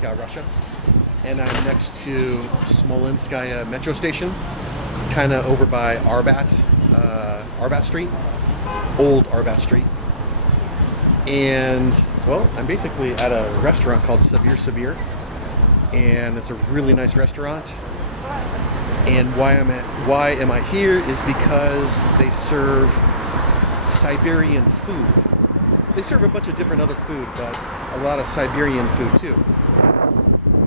Moscow, Russia. And I'm next to Smolenskaya metro station, kind of over by Arbat Street, old Arbat Street. And well, I'm basically at a restaurant called Sabir, and it's a really nice restaurant. And why am I here is because they serve Siberian food. They serve a bunch of different other food, but a lot of Siberian food too.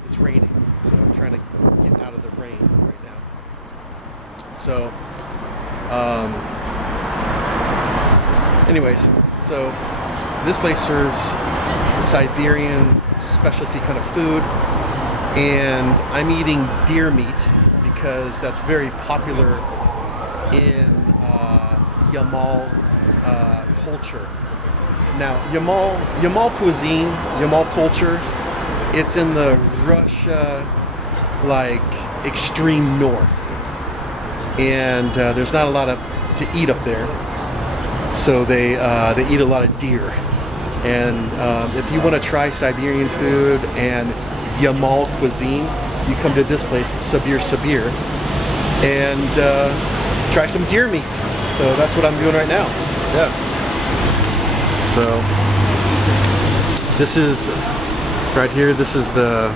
It's raining, so I'm trying to get out of the rain right now. So, anyways, so this place serves Siberian specialty kind of food, and I'm eating deer meat because that's very popular in Yamal culture. Now, Yamal cuisine, Yamal culture, it's in the Russia, like, extreme north. And there's not a lot to eat up there. So they eat a lot of deer. And if you want to try Siberian food and Yamal cuisine, you come to this place, Sabir, and try some deer meat. So that's what I'm doing right now. Yeah. So this is right here. This is the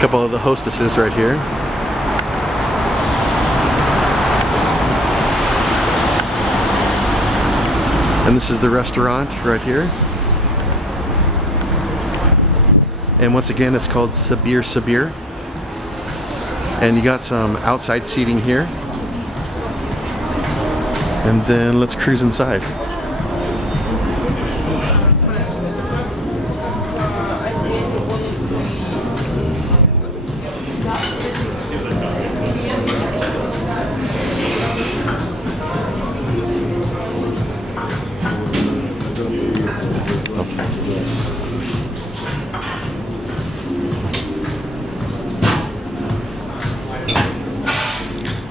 couple of the hostesses right here. And this is the restaurant right here. And once again, it's called Sabir. And you got some outside seating here. And then let's cruise inside.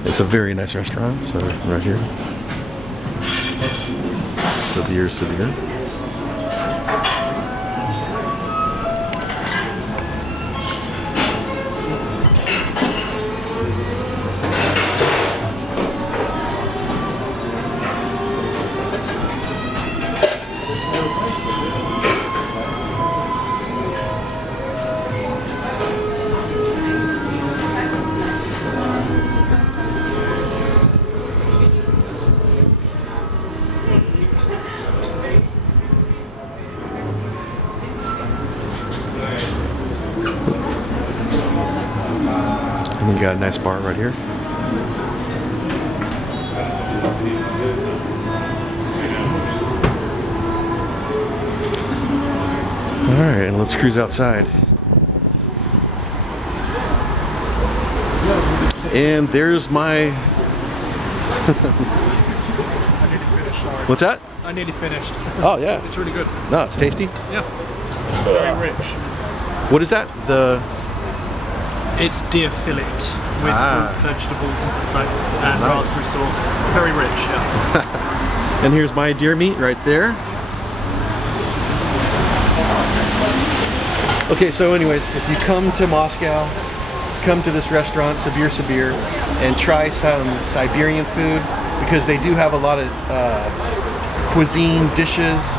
It's a very nice restaurant, so right here. Sabir. And you got a nice bar right here. Alright, and let's cruise outside. And there's my... I nearly finished, sorry. What's that? I nearly finished. Oh, yeah. It's really good. No, it's tasty. Yeah. Very rich. What is that? It's deer fillet with root vegetables and Nice. raspberry sauce. Very rich, yeah. And here's my deer meat right there. Okay, so anyways, if you come to Moscow, come to this restaurant, Sabir, and try some Siberian food, because they do have a lot of cuisine dishes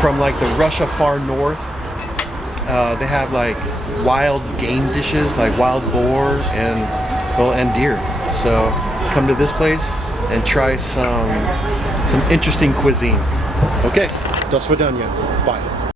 from like the Russia far north. They have like wild game dishes, like wild boar and deer. So come to this place and try some interesting cuisine. Okay, that's what done. Bye.